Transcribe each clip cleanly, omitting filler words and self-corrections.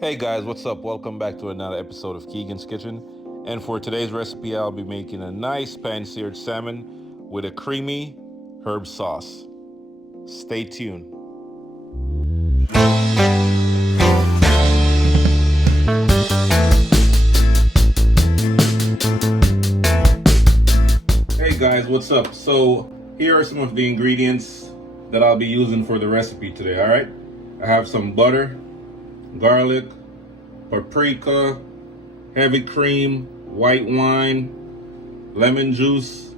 Hey guys, what's up? Welcome back to another episode of Keegan's Kitchen. And for today's recipe, I'll be making a nice pan-seared salmon with a creamy herb sauce. Stay tuned. Hey guys, what's up? So here are some of the ingredients that I'll be using for the recipe today, all right? I have some butter, garlic, paprika, heavy cream, white wine, lemon juice,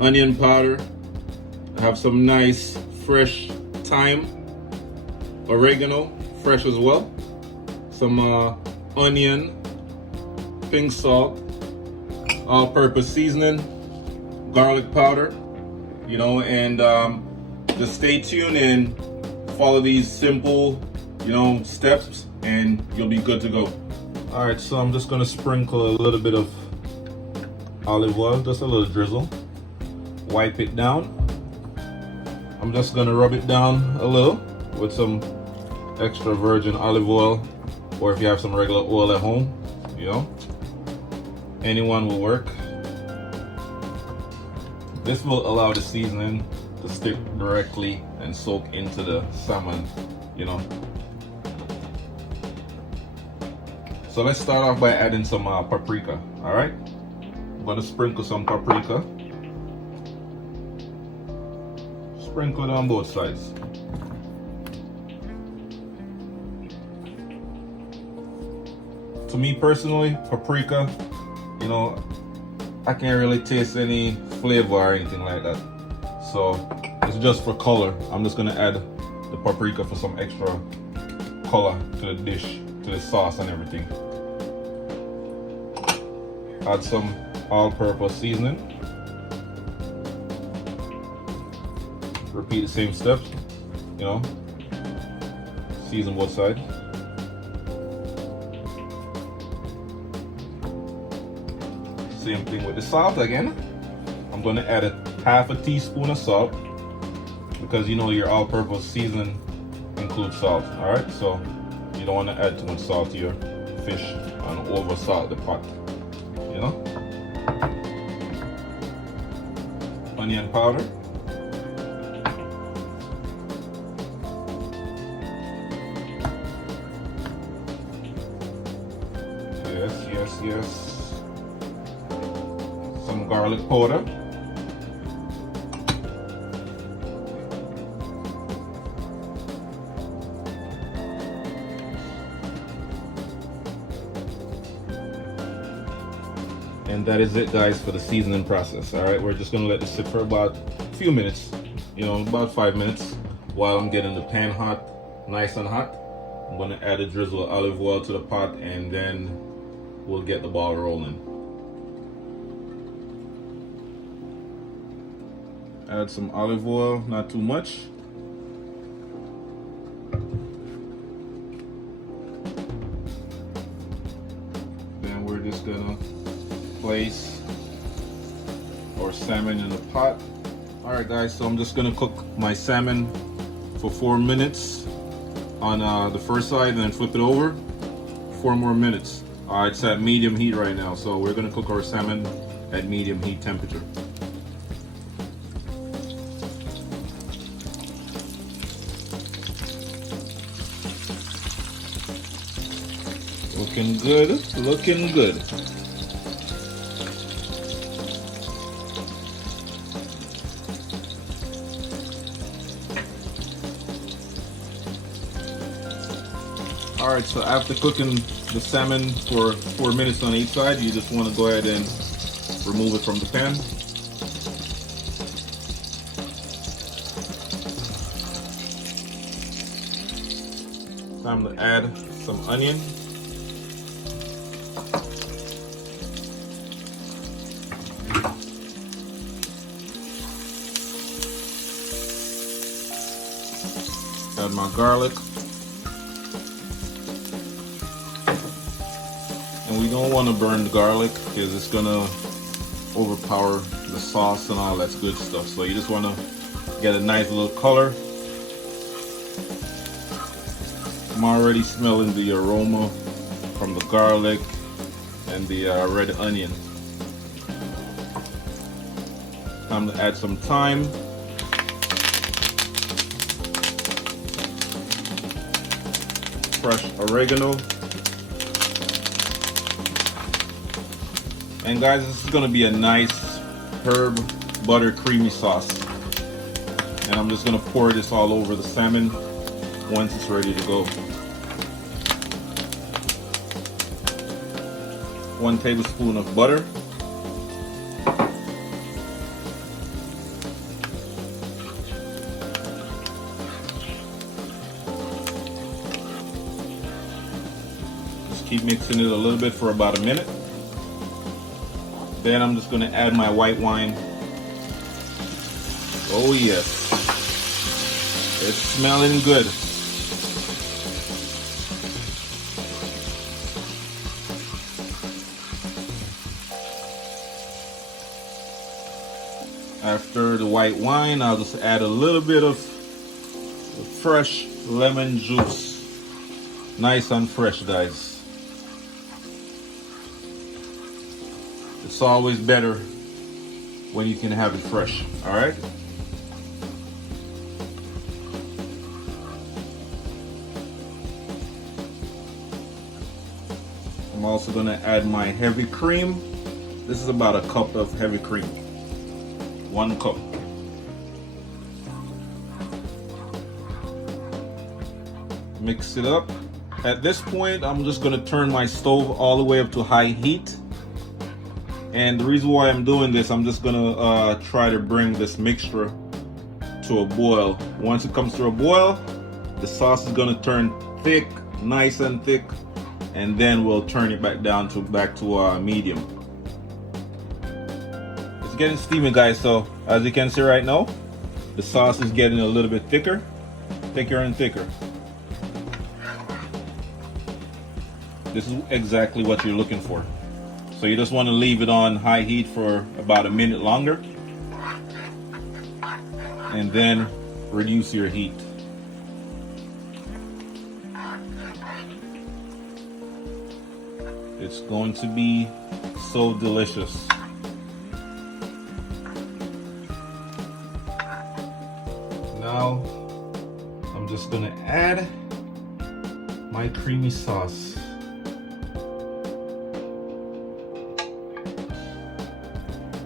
onion powder. I have some nice fresh thyme, oregano, fresh as well, some onion, pink salt, all-purpose seasoning, garlic powder, and just stay tuned and follow these simple, steps and you'll be good to go. All right, so I'm just gonna sprinkle a little bit of olive oil, just a little drizzle. Wipe it down. I'm just gonna rub it down a little with some extra virgin olive oil, or if you have some regular oil at home, anyone will work. This will allow the seasoning to stick directly and soak into the salmon, So let's start off by adding some paprika, all right? I'm gonna sprinkle some paprika. Sprinkle it on both sides. To me personally, paprika, I can't really taste any flavor or anything like that. So it's just for color. I'm just gonna add the paprika for some extra color to the dish, to the sauce and everything. Add some all-purpose seasoning. Repeat the same steps, season both sides. Same thing with the salt again. I'm gonna add a half a teaspoon of salt because your all-purpose seasoning includes salt, all right? So you don't want to add too much salt to your fish and over salt the pot, Onion powder. Yes. Some garlic powder. And that is it, guys, for the seasoning process. All right, we're just gonna let this sit for about a few minutes, about 5 minutes, while I'm getting the pan hot, nice and hot. I'm gonna add a drizzle of olive oil to the pot, and then we'll get the ball rolling. Add some olive oil, not too much. Then we're just gonna place our salmon in the pot. All right, guys, so I'm just gonna cook my salmon for 4 minutes on the first side and then flip it over. 4 more minutes. It's at medium heat right now, so we're gonna cook our salmon at medium heat temperature. Looking good, looking good. All right, so after cooking the salmon for 4 minutes on each side, you just want to go ahead and remove it from the pan. Time to add some onion. Add my garlic. And we don't want to burn the garlic because it's gonna overpower the sauce and all that good stuff. So you just want to get a nice little color. I'm already smelling the aroma from the garlic and the red onion. Time to add some thyme. Fresh oregano. And guys, this is gonna be a nice herb butter creamy sauce. And I'm just gonna pour this all over the salmon once it's ready to go. 1 tablespoon of butter. Just keep mixing it a little bit for about a minute. Then I'm just going to add my white wine. Oh yes, it's smelling good. After the white wine, I'll just add a little bit of fresh lemon juice. Nice and fresh, guys. It's always better when you can have it fresh, all right? I'm also gonna add my heavy cream. This is about a cup of heavy cream. 1 cup. Mix it up. At this point, I'm just gonna turn my stove all the way up to high heat. And the reason why I'm doing this, I'm just gonna try to bring this mixture to a boil. Once it comes to a boil, the sauce is gonna turn thick, nice and thick, and then we'll turn it back down to medium. It's getting steamy, guys, so as you can see right now, the sauce is getting a little bit thicker and thicker. This is exactly what you're looking for. So you just want to leave it on high heat for about a minute longer, and then reduce your heat. It's going to be so delicious. Now I'm just gonna add my creamy sauce.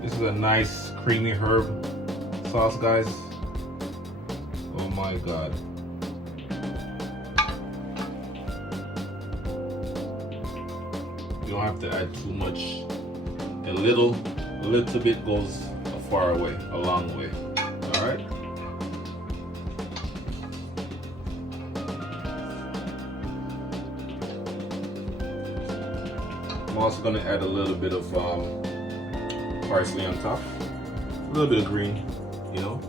This is a nice creamy herb sauce, guys. Oh my God. You don't have to add too much. A little bit goes a long way. All right. I'm also gonna add a little bit of parsley on top, a little bit of green, you know.